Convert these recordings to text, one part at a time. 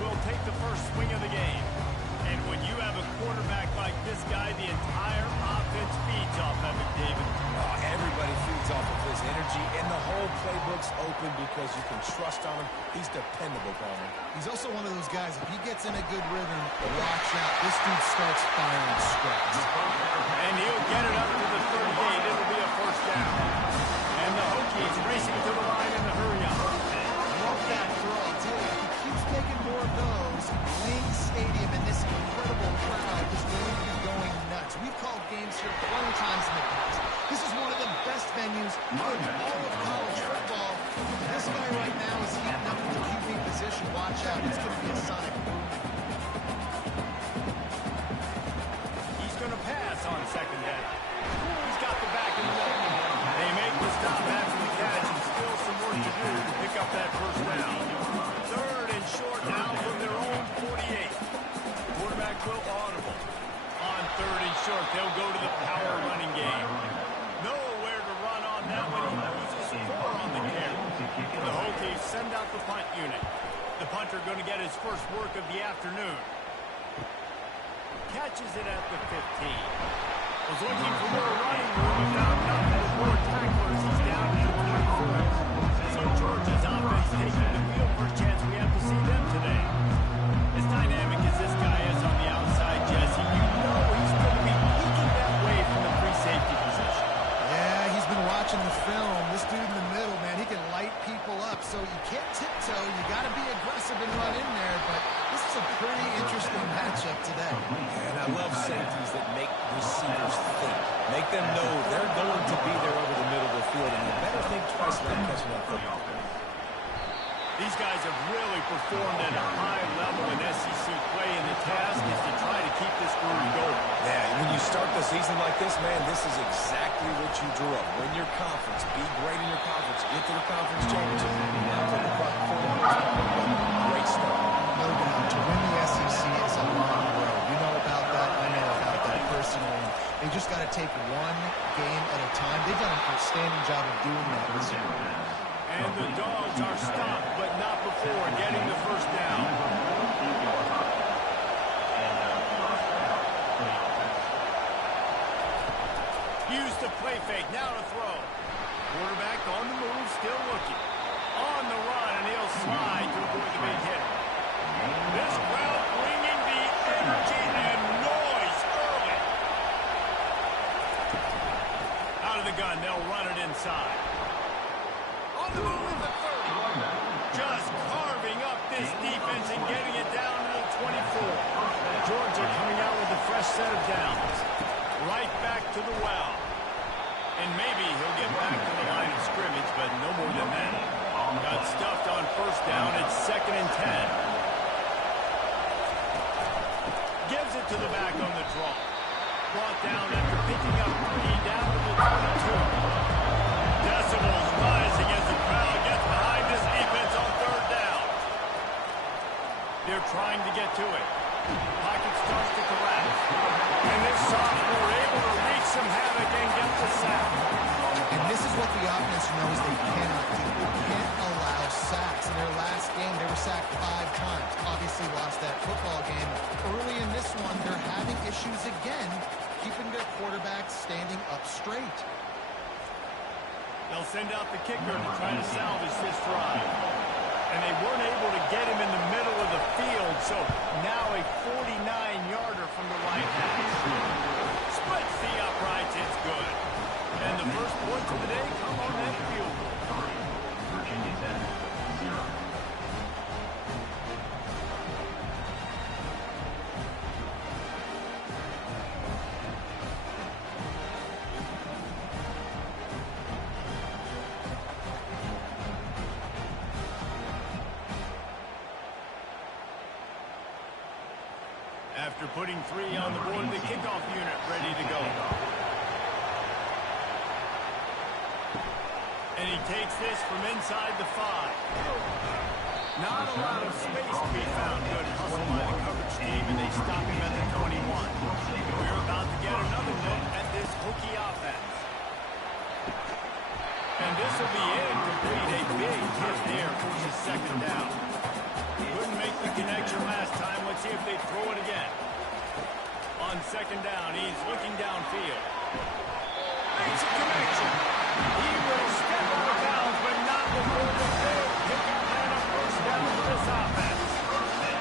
will take the first swing of the game. And when you have a quarterback like this guy, the entire offense feeds off of it, David. Oh, everybody feeds off of his energy, and the whole playbook's open because you can trust on him. He's dependable, Palmer. He's also one of those guys, if he gets in a good rhythm, watch out. This dude starts firing strikes. And he'll get it up to the 38. It'll be a first down. And the Hokies racing to the line in the hurry-up. Love that throw. I'll tell you, if he keeps making more of those, Lane Stadium and this incredible crowd is going to be going nuts. We've called games here plenty of times in the past. This is one of the best venues in all of college football. This guy right now is heating up in the QB position. Watch out. It's going to be a sonic boom. He's going to pass on second down. He's got the back in the middle. They make the stop after the catch and still some work to do to pick up that first down. Third and short now from their own 48. Quarterback will audible. On third and short, they'll go to the power running game. Nowhere to run on that one. He loses 4 on the carry. The Hokies send out the punt unit. The punter going to get his first work of the afternoon. Catches it at the 15. Was looking for more running room and found nothing. More tacklers. He's down to the 24. So Georgia's offense taking the field for a chance. We have to see them today. As dynamic as this guy is on the outside, Jesse, you know he's going to be peeking that way from the free safety position. Yeah, he's been watching the film. This dude in the middle, man, he can light people up. So you can't tiptoe. You got to be aggressive and run in there. But this is a pretty interesting matchup today. And I love safeties that make receivers think. Make them know they're going to be there over the middle of the field, and you better think twice about catching that football. These guys have really performed at a high level in SEC play, and the task is to try to keep this groove going. Yeah, when you start the season like this, man, this is exactly what you drew up. Win your conference, be great in your conference, get to the conference championship. Now put the clock forward. Great start. No doubt. To win the SEC is a long road. You know about that. I know about that personally. They just got to take one game at a time. They've done an outstanding job of doing that this year. And the Dogs are stopped, but not before getting the first down. Use the play fake, now to throw. Quarterback on the move, still looking. On the run, and he'll slide to avoid the big hit. This crowd bringing the energy and noise early. Out of the gun, they'll run it inside. On the move with the 30. Just carving up this defense and getting it down to the 24. Georgia coming out with a fresh set of downs. Right back to the well. And maybe he'll get back to the line of scrimmage, but no more than that. Got stuffed on first down. It's 2nd and 10. Gives it to the back on the draw. Brought down after picking up 3 down to the 22. Decibels rising as the crowd gets behind this defense on third down. They're trying to get to it. Pocket starts to collapse. And this sophomore able to wreak some havoc and get the sack. And this is what the offense knows they cannot do. They can't allow sacks. In their last game, they were sacked 5 times. Obviously lost that football game. Early in this one, they're having issues again, keeping their quarterback standing up straight. They'll send out the kicker to try to salvage this drive. And they weren't able to get him in the middle of the field, so now a 49-yarder from the right hash. Splits the uprights, it's good. And the first points of the day come on that field goal. Virginia Tech, 0. After putting 3 on the board, the kickoff unit ready to go. And he takes this from inside the 5. Not a lot of space to be found. Good hustle by the coverage team, and they stop him at the 21. We're about to get another look at this Hokie offense. And this will be incomplete. A big hit there for his 2nd down. Couldn't make the connection throw it again. On second down, he's looking downfield. Makes a connection. He will step out of bounds, but not before the big pickup and a first down for this offense.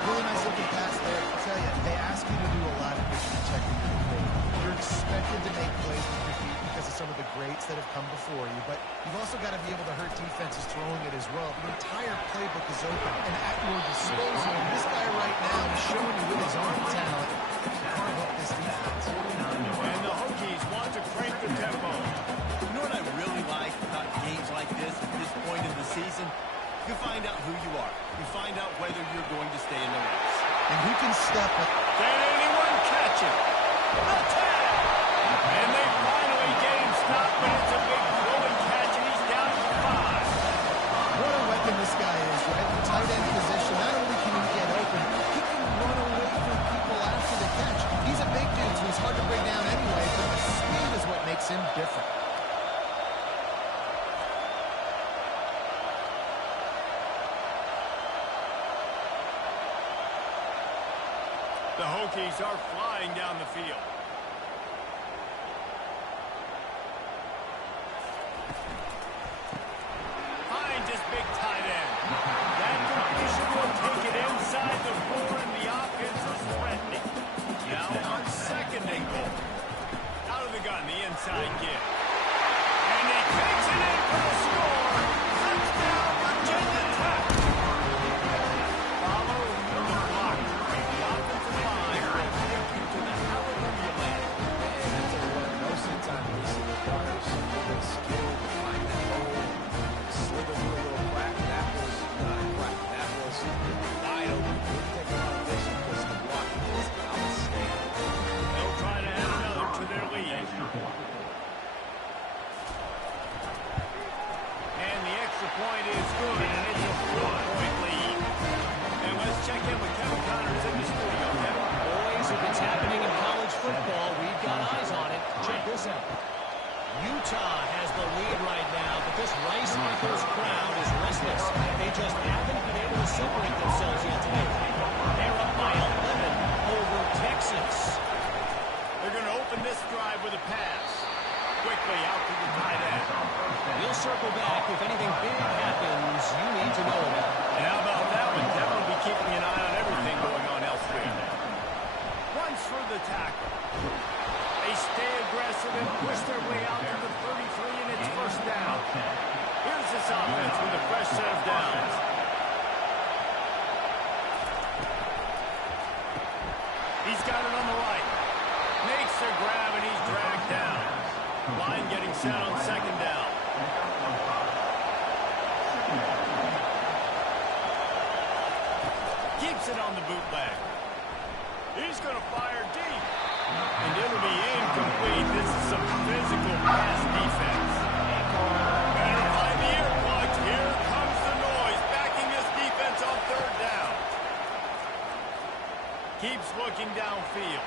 Really nice looking pass there. I'll tell you, they ask you to do a lot of vision checking in the play. You're expected to make plays with your feet because of some of the greats that have come before you, but you've also got to be able to hurt defenses throwing it as well. The entire playbook is open and at your disposal. And this guy right now is showing you with his arm talent to carve up this defense. And the Hokies want to crank the tempo. You know what I really like about games like this at this point in the season? You find out who you are. You find out whether you're going to stay in the race. And who can step up. Can anyone catch him? The tag! And they finally get him stopped, but it's a big throwing catch, and he's down to 5. What a weapon this guy is, right? The tight end position, not only can he get open, he can run away from people after the catch. He's a big dude, so he's hard to bring down anyway, but the speed is what makes him different. The Hokies are flying down the field. Finds his big tight end. That completion will take it inside the 4, and the offense is threatening. Now on second and goal. Out of the gun, the inside give. And he takes it in for the score. Touchdown, Virginia Tech. Follow the block. The offensive line will take you to the hallelujah land. That's a run. Most of the time we see the runners, the skill to find that hole, slither through a little crack. That was not a crack. That was wide open. Didn't take a lot of vision because the blocking was outstanding. They'll try to add another to their lead. Extra point. And the extra point is good, and it's a 4-point lead. And let's check in with Kevin Connors in the studio. Kevin. Boys, if it's happening in college football, we've got eyes on it. Check this out. Utah has the lead right now, but this Rice-Eccles crowd is restless. They just haven't been able to separate themselves yet today. They're up by 11 over Texas. They're going to open this drive with a pass. Quickly out to the tight end. We'll circle back if anything big happens you need to know about. And how about that one? Kevin will be keeping an eye on everything going on elsewhere. Runs for the tackle. They stay aggressive and push their way out to the 33, and it's first down. Here's this offense with a fresh set of downs. He's got it on the right. Makes the grab, and he's dragged down. Line getting set on second down. Keeps it on the bootleg. He's going to fire deep. And it'll be incomplete. This is some physical pass defense. Better find the earplugs. Here comes the noise. Backing this defense on third down. Keeps looking downfield.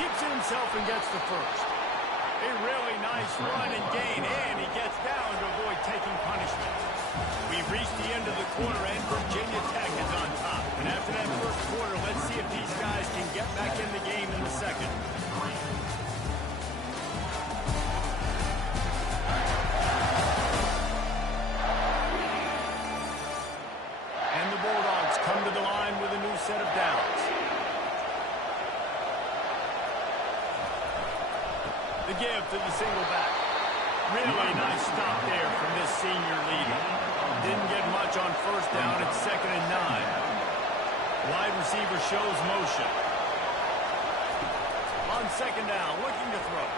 Keeps it himself and gets the first. A really nice run and gain, and he gets down to avoid taking punishment. We've reached the end of the quarter, and Virginia Tech is on top. And after that first quarter, let's see if these guys can get back in the game in the second. And the Bulldogs come to the line with a new set of downs. The give to the single back. Really nice stop there from this senior leader. Didn't get much on first down. It's 2nd and 9. Wide receiver shows motion. On second down, looking to throw.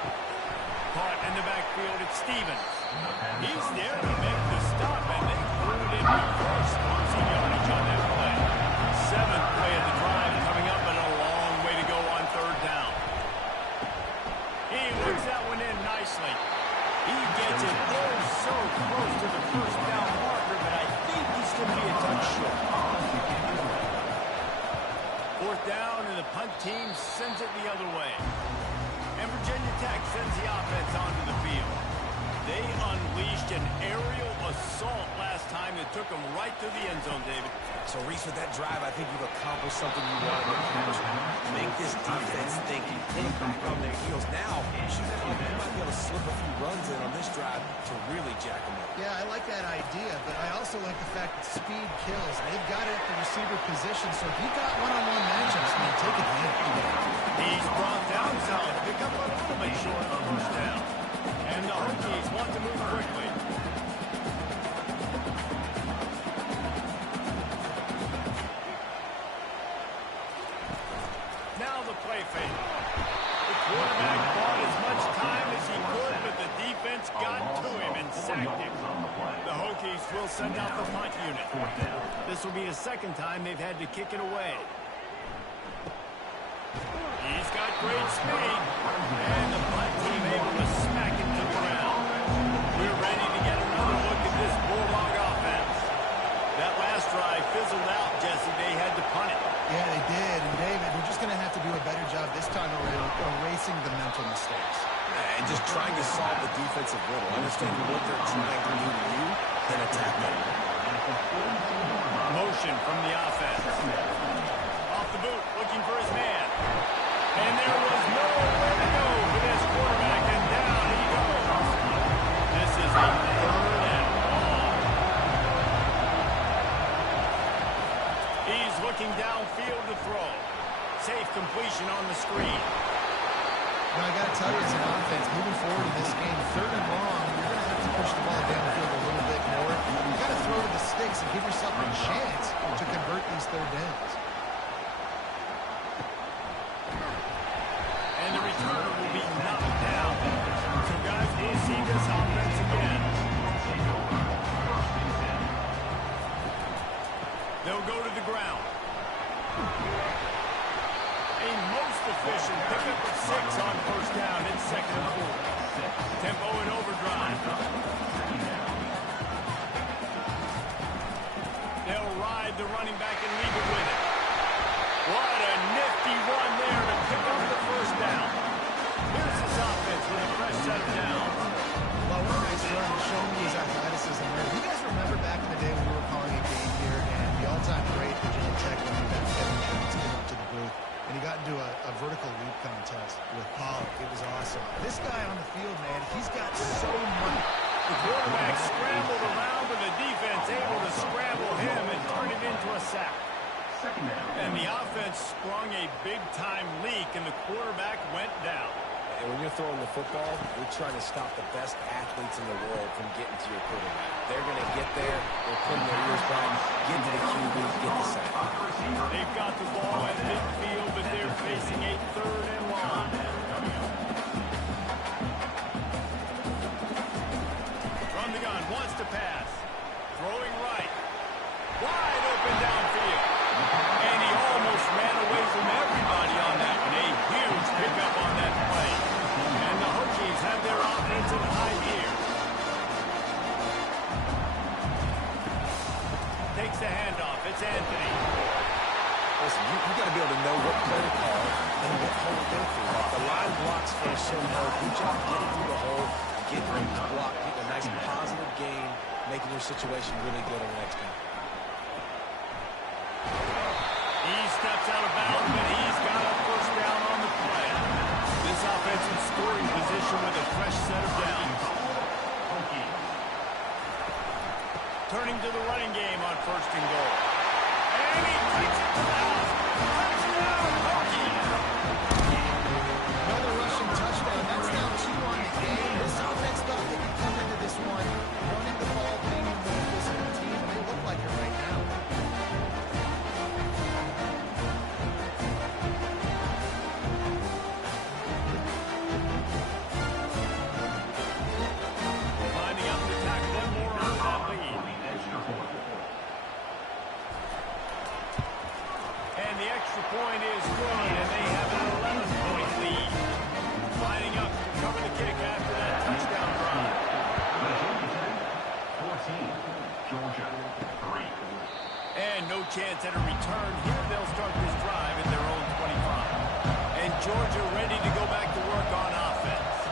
Caught in the backfield, it's Stevens. He's there to make the stop, and they threw it in reverse. Losing yardage on that play. 7th play of the drive coming up, and a long way to go on third down. He works that one in nicely. He gets it so close to the first down marker, but I think he's going to be a touch short. 4th down, and the punt team sends it the other way. And Virginia Tech sends the offense onto the field. They unleashed an aerial assault last time that took them right to the end zone, David. So, Reese, with that drive, I think you've accomplished something you wanted to accomplish. Make this defense think and put them back on their heels. Now, you might be able to slip a few runs in on this drive to really jack them up. Yeah, I like that idea, but I also like the fact that speed kills. They've got it at the receiver position, so if you've got one-on-one matchups, man, take advantage. He's brought down solid. Pick up a little bit short on first down. And the Hokies want to move quickly. Now the play fake. The quarterback bought as much time as he could, but the defense got to him and sacked him. The Hokies will send out the punt unit. This will be a second time they've had to kick it away. He's got great speed, and the punt team able to smack him to the ground. We're ready to get another look at this Bulldog offense. That last drive fizzled out, Jesse. They had to punt it. Yeah, they did. And, David, we're just going to have to do a better job this time around erasing the mental mistakes. And just trying to solve the defensive riddle, understanding what they're trying to do to you, then attack them. Motion from the offense. Off the boot, looking for his man. And there was nowhere to go for this quarterback, and down he goes. This is a third and long. He's looking downfield to throw. Safe completion on the screen. Now, I got to tell you, as an offense, moving forward in this game, third and long, you're going to have to push the ball downfield a little bit more. You got to throw to the sticks and give yourself a chance to convert these third downs. And the returner will be knocked down. So, guys, we'll see this offense again. They'll go to the ground. A most efficient pickup of 6 on first down. It's second and 4. Tempo and overdrive. They'll ride the running back and leave it with it. What a nifty run there to pick up the first down. Here's this offense with a fresh set of downs. Well, what a nice run, showing his athleticism there. You guys remember back in the day when we were calling a game here, and the all-time great Virginia Tech running back Kevin Jones came up to the booth, and he got into a vertical leap contest with Pollock. It was awesome. This guy on the field, man, he's got so much. The quarterback scrambled around, but the defense able to scramble him and turn it into a sack. And the offense sprung a big-time leak, and the quarterback went down. And when you're throwing the football, you're trying to stop the best athletes in the world from getting to your quarterback. They're going to get there, they're putting their ears back, get to the QB, get the sack. They've got the ball at midfield, but they're facing a third and long. From the gun, wants to pass. Throwing right. Wide open downfield. And he almost ran away from everybody on that one. A huge pickup on that play. And the Hokies have their offense in high gear. Takes the handoff. It's Anthony. Listen, you got to be able to know what play to call and what hole to go through. Like the line blocks for a certain hole. Good job getting through the hole, getting ready to block, getting a nice positive gain, making your situation really good on the next game. He steps out of bounds, but he's got a first down on the play. This offense in scoring position with a fresh set of downs. Turning to the running game on first and goal. And he takes it to the house. Touchdown, Hokies! Another rushing touchdown. That's now 2 on the game. This offense thought they could come into this one running the ball, being the more physical team, and they look like it right now. Lining up to attack one more on that lead. And the extra point is good, and they have an 11-point lead. Lining up to cover the kick after that touchdown drive. 14, Georgia, 3. And no chance at a return. Here they'll start this drive at their own 25. And Georgia ready to go back to work on offense.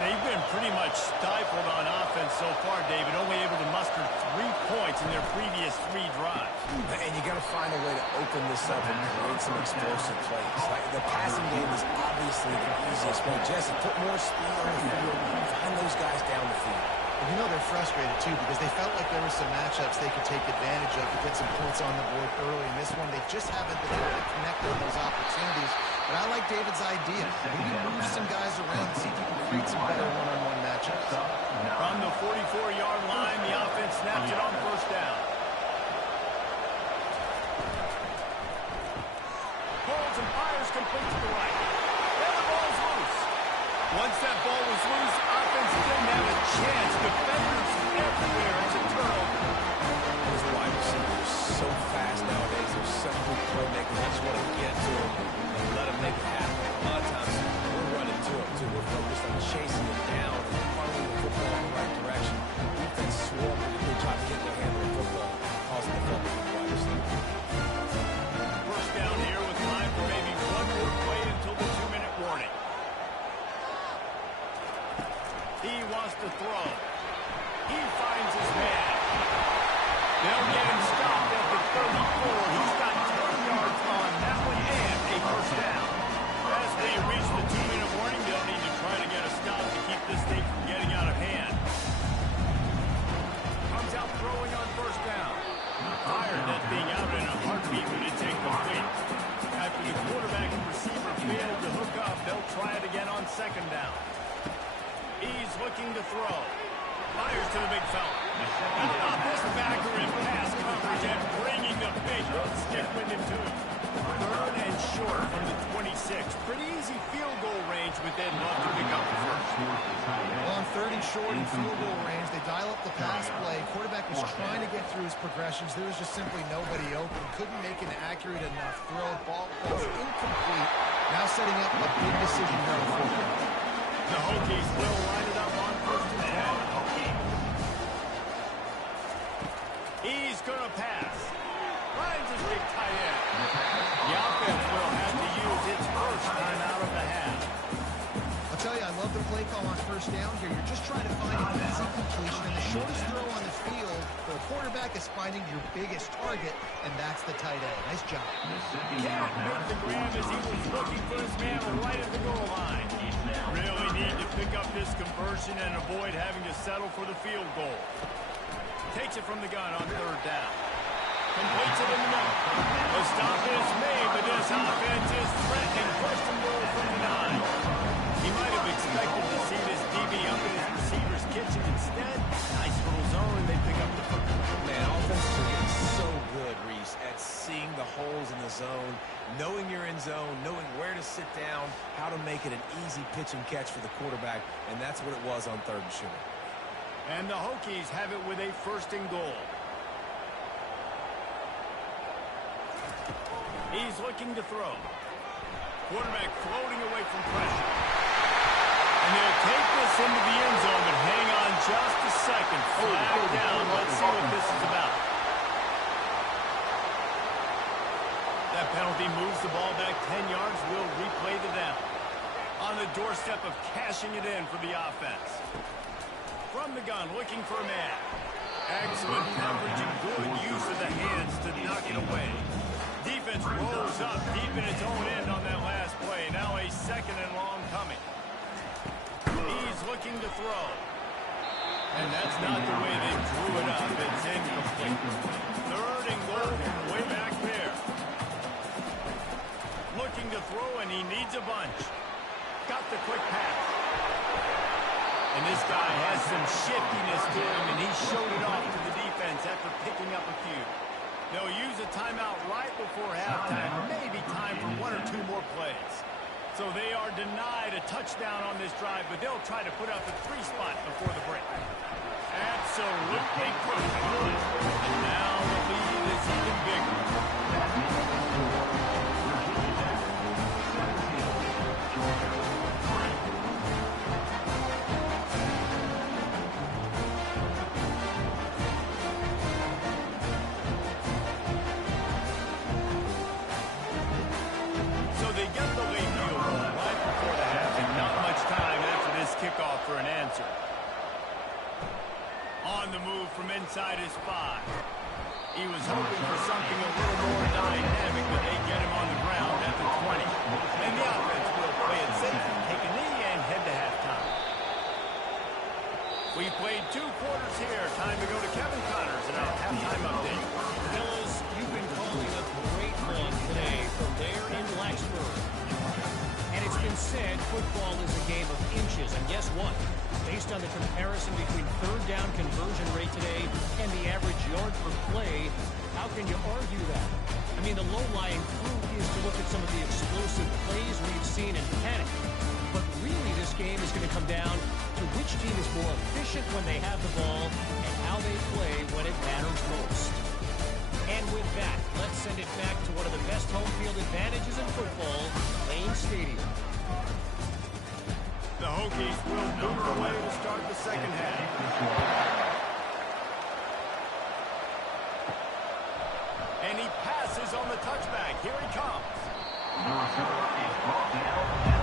They've been pretty much stifled on offense so far, David. Only able to muster 3 points in their previous 3 drives. And you got to find a way to open this up and create some explosive plays. Like the passing game is obviously the easiest way. Jesse, put more speed on the field. Find those guys down the field. And you know they're frustrated, too, because they felt like there were some matchups they could take advantage of to get some points on the board early. In this one, they just haven't been able to connect on those opportunities. But I like David's idea. Maybe move some guys around and see if you can create some better one-on-one matchups. From the 44-yard line, the offense snaps it on first down. Pulls and fires complete to the right. And the ball's loose. Once that ball was loose, offense didn't have a chance. Defenders everywhere. It's a turnover. Those wide receivers are so fast nowadays. They're such good playmakers. I just want to get to them and let them make it happen. A lot of times we're running to them, too. We're focused on chasing them down and funneling the football in the right direction. Defense swarm with a good job of getting their hand on the football, causing the fumble for the wide receiver. First down here with time for maybe one more play until the 2-minute warning. He wants to throw. He finds his man. They'll get him stopped at the 34. He's got 10 yards on that one and a first down. As they reach the 2-minute warning, they'll need to try to get a stop to keep this thing from getting out of hand. Comes out throwing on first down. Fired that thing out in a heartbeat when it's incomplete. After the quarterback and receiver failed to hook up, they'll try it again on second down. He's looking to throw. Fires to the big fella. How about this backer in pass coverage and bringing the big stick with him to him. Third and short from the 26. Pretty easy field goal range with Ed Love to pick up the first. Well, on third and short in field goal range, they dial up the pass play. Quarterback was trying to get through his progressions. There was just simply nobody open. Couldn't make an accurate enough throw. Ball falls incomplete. Now setting up a big decision here on fourth down. The Hokies will line it up on first and 10. He's going to pass. Finds his big tight end. The offense will have to use its first time out of the half. I'll tell you, I love the play call on first down here. You're just trying to find an easy completion, and the shortest throw on the field for a quarterback is finding your biggest target, and that's the tight end. Nice job. Can't make the grab as he was looking for his man right at the goal line. Really need to pick up this conversion and avoid having to settle for the field goal. Takes it from the gun on third down. Completes it in the middle. The stop is made, but this offense is threatening first and goal from the 9. He might have expected to see this DB up in his receiver's kitchen. Instead, nice little zone, and they pick up the first. Man, offenses are getting so good, Reese, at seeing the holes in the zone, knowing you're in zone, knowing where to sit down, how to make it an easy pitch and catch for the quarterback, and that's what it was on third and short. And the Hokies have it with a first and goal. He's looking to throw. Quarterback floating away from pressure. And they'll take this into the end zone, but hang on just a second. Flag down. Let's see what this is about. That penalty moves the ball back 10 yards. We'll replay the down. On the doorstep of cashing it in for the offense. From the gun, looking for a man. Excellent coverage and good use of the hands to knock it away. Defense rolls up deep in its own end on that last play. Now a second and long coming. He's looking to throw. And that's not the way they drew it up. It's incomplete. Third and goal from way back there. Looking to throw, and he needs a bunch. Got the quick pass. And this guy has some shiftiness to him, and he showed it off to the defense after picking up a few. They'll use a timeout right before halftime, maybe time for 1 or 2 more plays. So they are denied a touchdown on this drive, but they'll try to put up a 3 spot before the break. Absolutely perfect. And now the lead is even bigger. answer. On the move from inside his 5. He was hoping for something a little more dynamic, but they get him on the ground at the 20. And the offense will play it safe, take a knee, and head to halftime. We played 2 quarters here. Time to go to Kevin Connors in our halftime update. Fellas, you've been calling a great one today from there in Blacksburg. And it's been said football is a game of inches. And guess what? Based on the comparison between third down conversion rate today and the average yard per play, how can you argue that? I mean, the low-lying fruit is to look at some of the explosive plays we've seen in panic. But really, this game is going to come down to which team is more efficient when they have the ball and how they play when it matters most. And with that, let's send it back to one of the best home field advantages in football, Lane Stadium. The Hokies will move away to start the second half. And he passes on the touchback. Here he comes.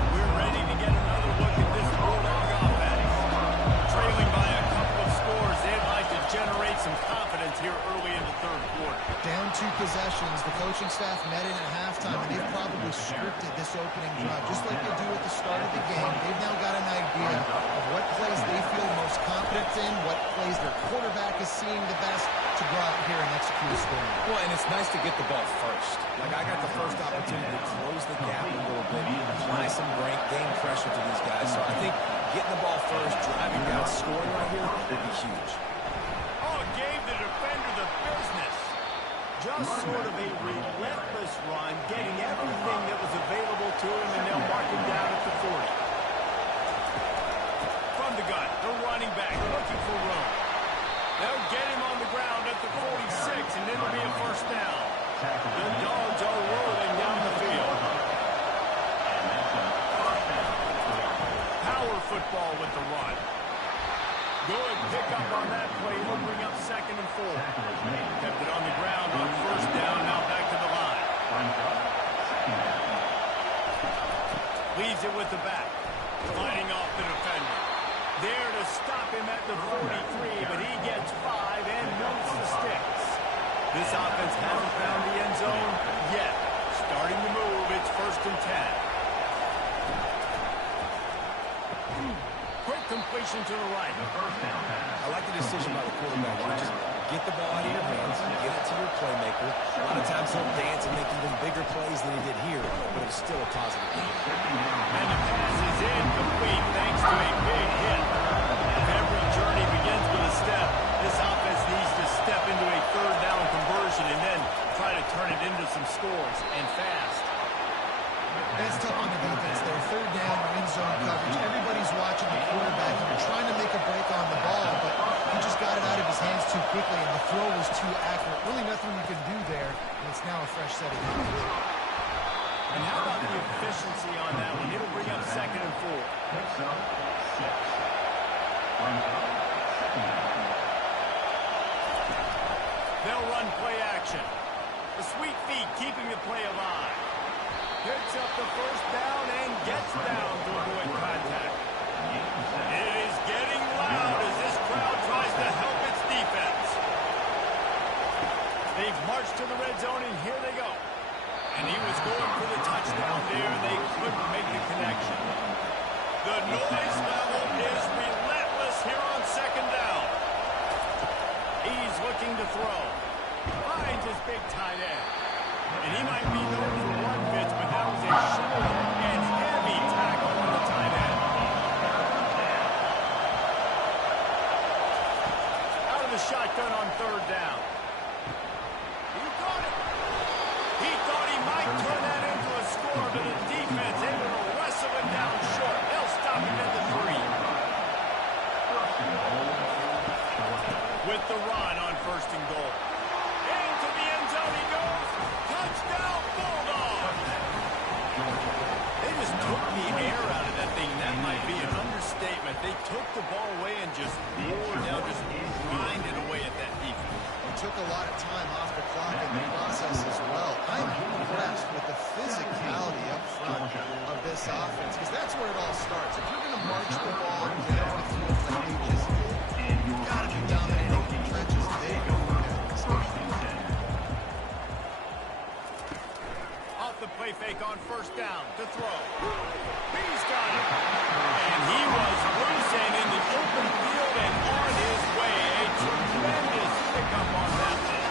We're ready to get another look at this Bulldog offense. Trailing by a couple of scores, they'd like to generate some confidence here early in the third quarter. Down 2 possessions, the coaching staff met in at halftime, and they've probably scripted this opening drive, just like they do at the start of the game. They've now got an idea of what plays they feel most confident in, what plays their quarterback is seeing the best to go out here and execute a score. Well, and it's nice to get the ball first. Like, I got the first opportunity to close the gap a little bit, apply some game pressure to these guys. So I think getting the ball first, driving down, scoring right here would be huge. Oh, gave the defender the business. Just sort of a relentless run, getting everything that was available to him, and they'll mark him down at the 40. From the gun, the running back looking for room. They'll get him on the ground at the 46, and it'll be a first down. The Dogs are rolling down the field. Power football with the run. Good pickup on that play. Will bring up 2nd and 4. Kept it on the ground on first down. Now back to the line. Leaves it with the back. Fighting off the defender. There to stop him at the 43, but he gets 5 and notes the sticks. This offense hasn't found the end zone yet. Starting to move. It's 1st and 10. Quick completion to the right. I like the decision by the quarterback. You just get the ball out of your hands, get it to your playmaker. A lot of times he'll dance and make even bigger plays than he did here, but it's still a positive game. And the pass is incomplete thanks to a big hit. If every journey begins with a step, this offense needs to step into a third down conversion and then try to turn it into some scores, and fast. That's tough on the defense there. Third down, in zone coverage. Everybody's watching the quarterback, and they're trying to make a break on the ball, but he just got it out of his hands too quickly, and the throw was too accurate. Really nothing you can do there, and it's now a fresh set of downs. And how about the efficiency on that one? It'll bring up 2nd and 4. They'll run play action. The sweet feet keeping the play alive. Picks up the first down and gets down to avoid contact. It is getting loud as this crowd tries to help its defense. They've marched to the red zone, and here they go. And he was going for the touchdown there. They couldn't make the connection. The noise level is relentless here on 2nd down. He's looking to throw. Finds his big tight end. And he might be known for run fits, but that was a short and heavy tackle on the tight end. Out of the shotgun on 3rd down. He got it. He thought he might turn that into a score, but the defense able to wrestle him down short. They'll stop him at the 3. With the run on 1st and goal. Into the end zone he goes. Touchdown, Bulldogs! They just took the air out of that thing. That might be an understatement. They took the ball away and just wore down, just grinded away at that defense. It took a lot of time off the clock in the process as well. I'm impressed with the physicality up front of this offense, because that's where it all starts. If you're going to march the ball down the field like they just did, you've got to be dominating the trenches. They go Off the play fake on first down to throw. He's got it. And he was loose and in the open field and on his way. A tremendous pickup on that one.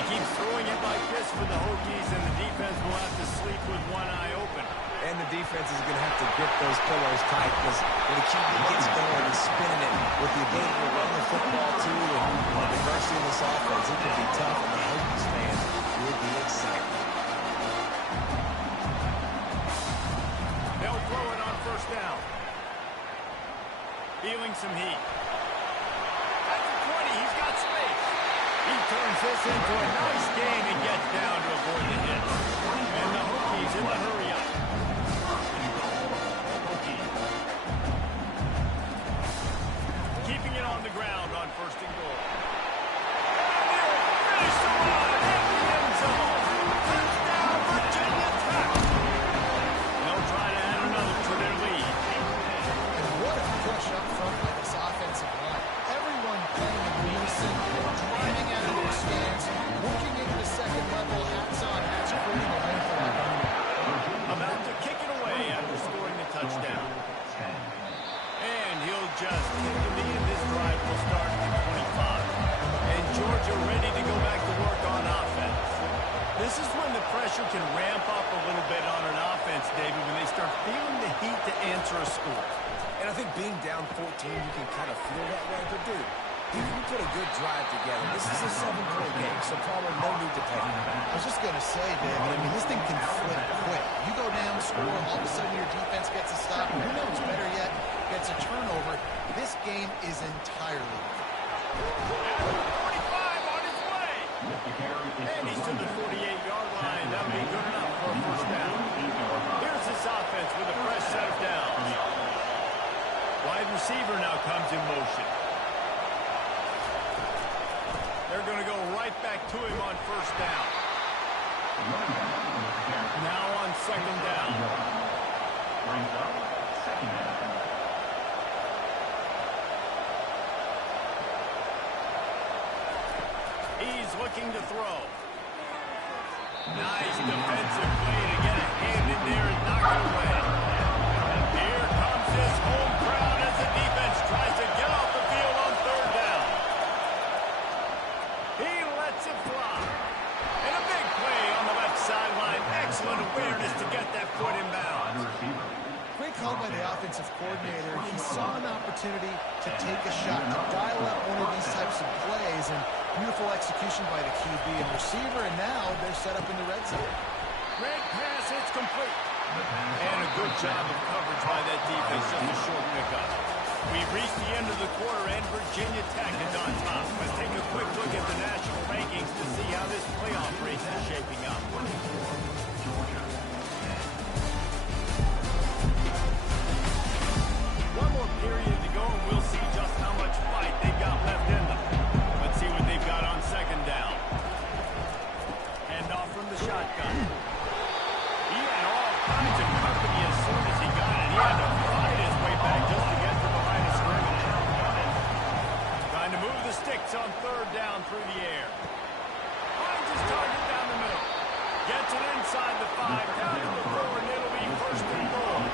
He keeps throwing it like this for the Hokies, and the defense will have to sleep with one eye open. And the defense is going to have to grip those pillows tight because when the QB gets going and spinning it with the ability to run the football too and the diversity in this offense, it could be tough, and the Hokies fans will be excited. They'll throw it on first down. Feeling some heat. At the 20, he's got space. He turns this into a nice gain and gets down to avoid the hit. And the Hokies in the hurry up. Keeping it on the ground on first and goal. And he'll finish the run in the end zone. Touchdown, Virginia Tech. They'll try to add another to their lead. And what a push up front by this offensive line. Everyone playing in unison, driving out of their stance, working into the second level, hats on, hats creating a win for that game. About to kick it away after scoring the touchdown. And he'll just kick it in. This drive will start at the 25. And Georgia ready to go back to work on offense. This is when the pressure can ramp up a little bit on an offense, David, when they start feeling the heat to answer a score. And I think being down 14, you can kind of feel that way. But, dude, if you put a good drive together, this is a 7-point game, so probably no need to panic. I was just going to say, David, I mean, this thing can flip quick. You go down, score, all of a sudden your defense gets a stop. Who knows, better yet, gets a turnover. This game is entirely different. 45 on his way. And he's to the 48-yard line. That'll be good enough for a first down. Here's this offense with a fresh set of downs. Wide receiver now comes in motion. They're going to go right back to him on first down. Now on second down. He's looking to throw. Nice defensive play to get a hand in there and knock it away. Here comes his home crowd as the defense tries to get off the field on third down. He lets it fly. And a big play on the left sideline. Excellent awareness to get that foot in bounds. Great call by the offensive coordinator. He saw an opportunity to take a shot, to dial up one of these types of plays, and beautiful execution by the QB and receiver, and now they're set up in the red zone. Great pass, it's complete. And a good job of coverage by that defense, just a short pickup. We've reached the end of the quarter, and Virginia Tech is on top. Let's take a quick look at the national rankings to see how this playoff race is shaping up. One more period to go, and we'll see just how much fight they've got left in them. Let's see what they've got on second down. Hand off from the shotgun. He had all kinds of company as soon as he got it. He had to fight his way back just to get to the line of scrimmage. Trying to move the sticks on third down through the air. Finds his target down the middle. Gets it inside the 5, down to the 4, and it'll be first and goal.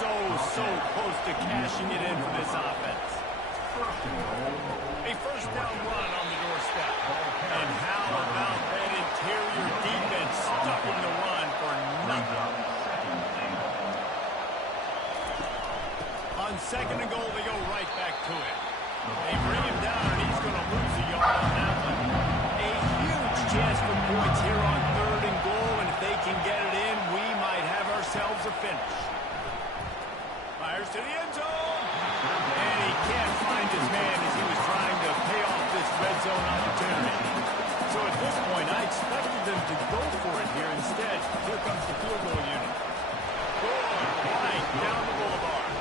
So close to cashing it in for this offense. A first down run on the doorstep. And how about that interior defense stuffing the run for nothing? On second and goal, they go right back to it. They bring him down, and he's going to lose a yard on that one. A huge chance for points here on third and goal, and if they can get it in, we might have ourselves a finish. Fires to the end zone. And he can't find his man as he was trying to pay off this red zone opportunity. So at this point, I expected them to go for it here. Instead, here comes the field goal unit. Going right down the boulevard.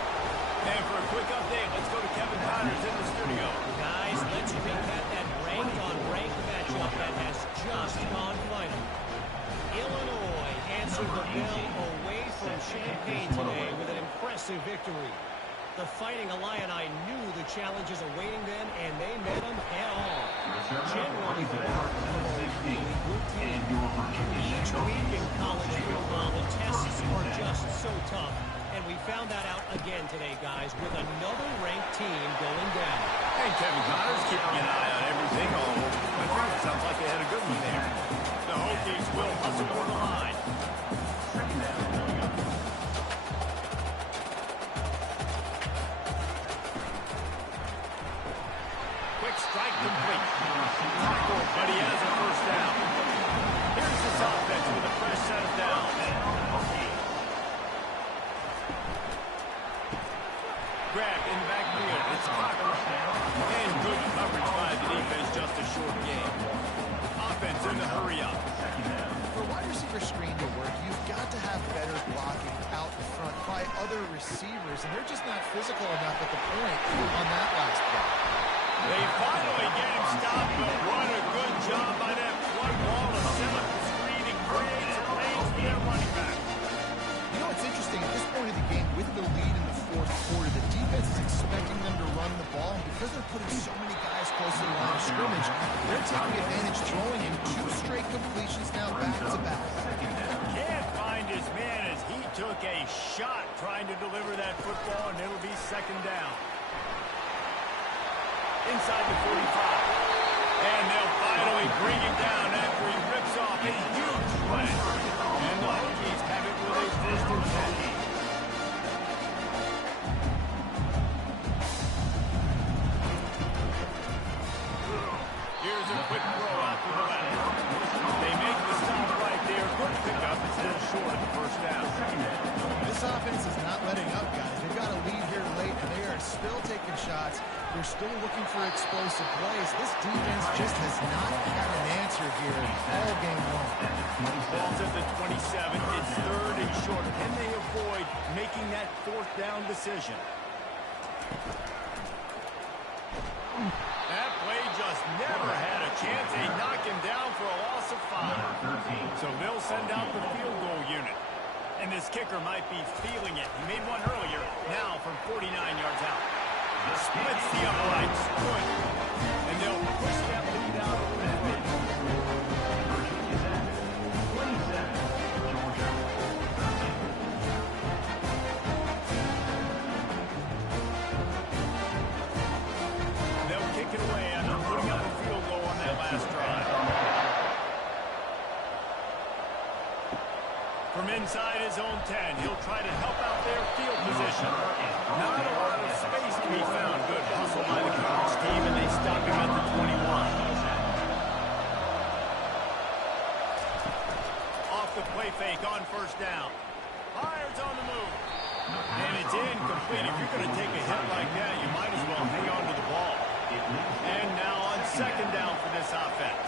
And for a quick update, let's go to Kevin Connors in the studio. Guys, let's recap that rank-on-rank matchup that has just gone final. Illinois answered the bell away from Champaign today with an impressive victory. The Fighting Illini knew the challenges awaiting them, and they met them head-on. Generally, each week in college football, the tests are just so tough, and we found that out again today, guys, with another ranked team going down. Hey, Kevin Connors keeping an eye on everything all over the country. Sounds like they had a good one there. The Hokies will hustle for the line. Quick strike complete. Tackle, but he has a first down. Here's this offense with a fresh set of downs. Grabbed in the backfield. It's Crocker. And good coverage by the defense, just a short game. Offense in the hurry up. For wide receiver screen to work, you've got to have better blocking out in front by other receivers, and they're just not physical enough at the point on that last play. They finally get him stopped, but what a good job by that front wall to set up the screen and create some lanes for their running back. You know what's interesting? At this point of the game, with the lead in the fourth quarter, the defense is expecting them to run the ball, and because they're putting so many guys close to the line of scrimmage, they're taking advantage, throwing in 2 straight completions now back-to-back. Can't find his man as he took a shot trying to deliver that football, and it'll be second down. Inside the 45. And they'll finally bring him down after he rips off a huge play. And the Hokies have it with a first and 10. Here's a quick throw out to the left. They make the stop right there. Good pickup. It's a little short of the first down. This offense is not letting up, guys. They've got a lead here late, and they are still taking shots. They're still looking for explosive plays. This defense just has not had an answer here all game long. Ball's at the 27. It's third and short. Can they avoid making that fourth down decision? That play just never had a chance. They knock him down for a loss of 5. So they'll send out the field goal unit. And this kicker might be feeling it. He made one earlier, now from 49 yards out. Splits the uprights. Good. And they'll push that lead out a little bit. They'll kick it away after putting up a field goal on that last drive. From inside his own 10, he'll try to help out their field position. Not a lot of space to be found. Good hustle by the coverage team, and they stop him at the 21. Off the play fake on first down. Fires on the move. And it's incomplete. If you're going to take a hit like that, you might as well hang on to the ball. And now on second down for this offense.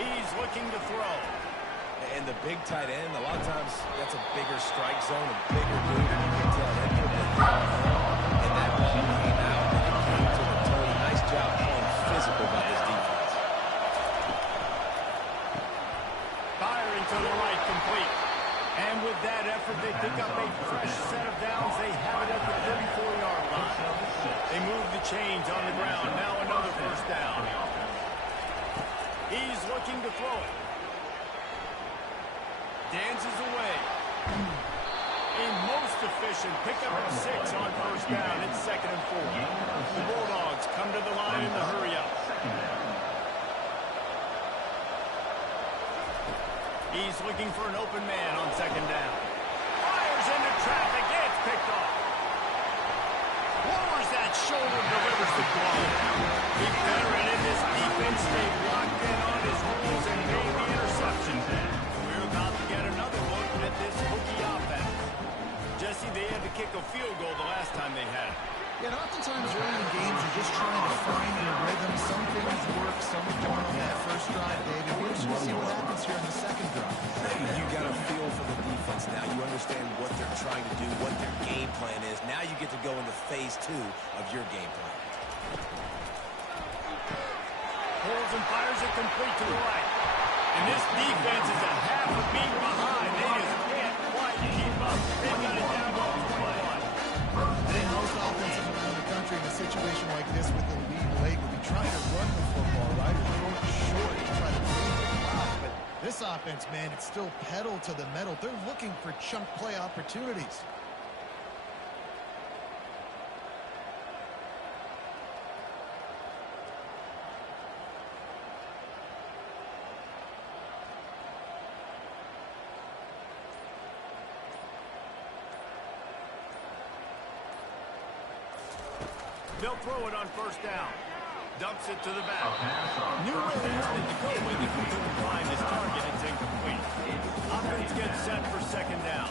He's looking to throw. And the big tight end, a lot of times that's a bigger strike zone, a bigger dude. And you can tell they put the down. And that ball came out, and it came to the toe. Nice job playing physical by this defense. Firing to the right, complete. And with that effort, they pick up a fresh set of downs. They have it at the 34-yard line. They move the chains on the ground. Now another first down. He's looking to throw it. Dances away. A most efficient pickup of 6 on first down. It's second and 4. The Bulldogs come to the line in the hurry up. He's looking for an open man on second down. Fires into traffic. It's picked off. Lowers that shoulder, delivers the blow. The veteran in this defense stayed locked in on his rules and made the interception. We're about to get another look at this Hokie offense. Jesse, they had to kick a field goal the last time they had it. Yeah, and oftentimes early in games, you're just trying to find your rhythm. Some things work, some don't on that first drive, David. We're just going to see what happens here in the second drive. You got a feel for the defense now. You understand what they're trying to do, what their game plan is. Now you get to go into phase 2 of your game plan. Pulls and fires it complete to the right. And this defense is a half a beat behind. They just can't quite offense, man, it's still pedal to the metal. They're looking for chunk play opportunities. They'll throw it on first down. Dumps it to the back. Knew where he wanted to go with if he couldn't find his target. It's incomplete. Offense gets set for second down.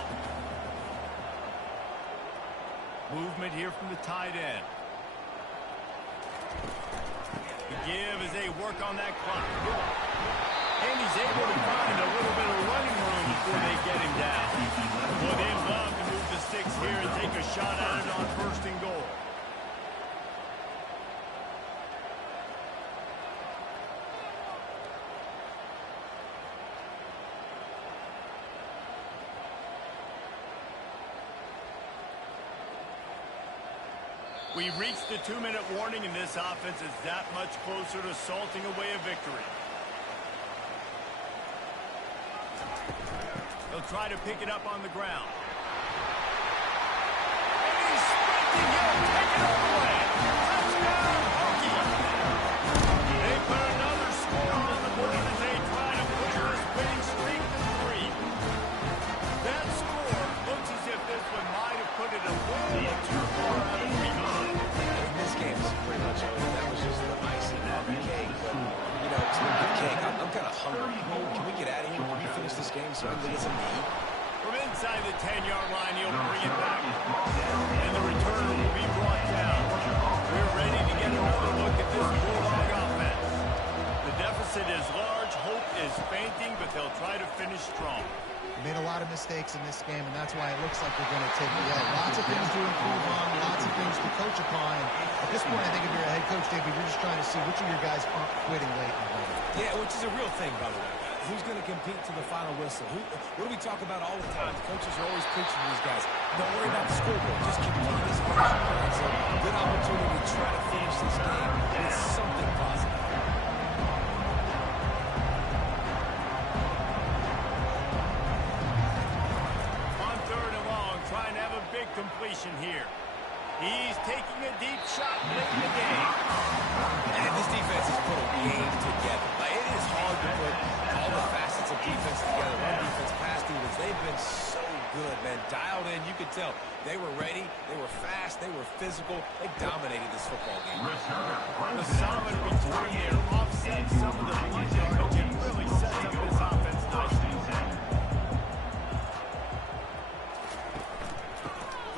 Movement here from the tight end. The give as they work on that clock. And he's able to find a little bit of running room before they get him down. Well, they'd love to move the sticks here and take a shot at it on first and goal. We reached the 2-minute warning, and this offense is that much closer to salting away a victory. They'll try to pick it up on the ground. And he's sprinting. He'll take it all the way. Touchdown, Hokie. They put another score on the board as they try to push this winning streak to 3. That score looks as if this one might have put it a little too far out of reach. This game is pretty much over. That was just the icing on the cake. But, you know, it's a good cake. I'm kind of hungry. Can we get out of here? Can we finish this game so I can get some meat? From inside the 10-yard line, he'll bring it back. And the returner will be brought down. We're ready to get another look at this Bulldog offense. The deficit is large. Hope is fainting, but they'll try to finish strong. Made a lot of mistakes in this game, and that's why it looks like they're going to take the L. Lots of things to improve on, lots of things to coach upon. And at this point, I think if you're a head coach, David, you're just trying to see which of your guys aren't quitting late in the game. Yeah, which is a real thing, by the way. Who's going to compete to the final whistle? What do we talk about all the time? The coaches are always preaching to these guys. Don't worry about the scoreboard. Just compete as hard as you can. It's a good opportunity to try to finish this game with something positive. Completion here. He's taking a deep shot late in the game. And this defense has put a game together. It is hard to put all the facets of defense together. Run defense, pass defense. They've been so good, man. Dialed in. You could tell they were ready. They were fast. They were physical. They dominated this football game. A solid return there. Offset some of the punt yardage and really sets up this offense nicely.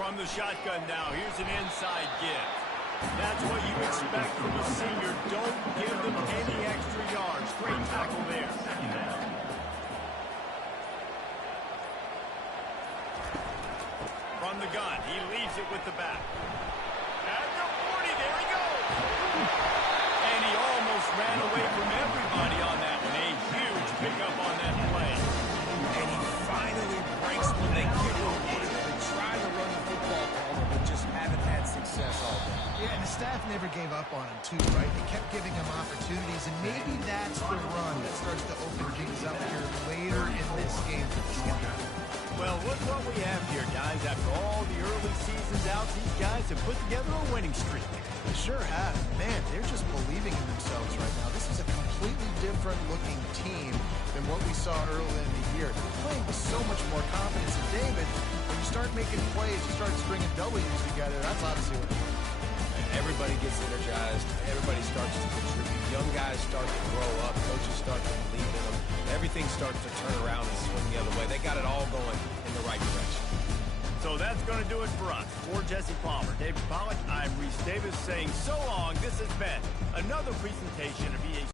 From the shotgun now, here's an inside give. That's what you expect from a senior. Don't give them any extra yards. Great tackle there. From the gun, he leaves it with the back. At the 40, there he goes. And he almost ran away from everybody on that one. A huge pickup on that play. And he finally breaks when they get rewarded. They've been trying to run the football ball, but just haven't had success all day. Yeah, and the staff never gave up on him, too, right? They kept giving him opportunities, and maybe that's the run that starts to open things up here later in this game for the Skippers. Well, look what we have here, guys. After all the early seasons out, these guys have put together a winning streak. They sure have. Man, they're just believing in themselves right now. This is a completely different-looking team than what we saw early in the year. They're playing with so much more confidence. And David, when you start making plays, you start stringing W's together, that's obviously what it is. Everybody gets energized. Everybody starts to contribute. Young guys start to grow up. Coaches start to believe in them. Everything starts to turn around and swing the other way. They got it all going in the right direction. So that's going to do it for us. For Jesse Palmer, David Pollack, I'm Reese Davis saying so long. This has been another presentation of EA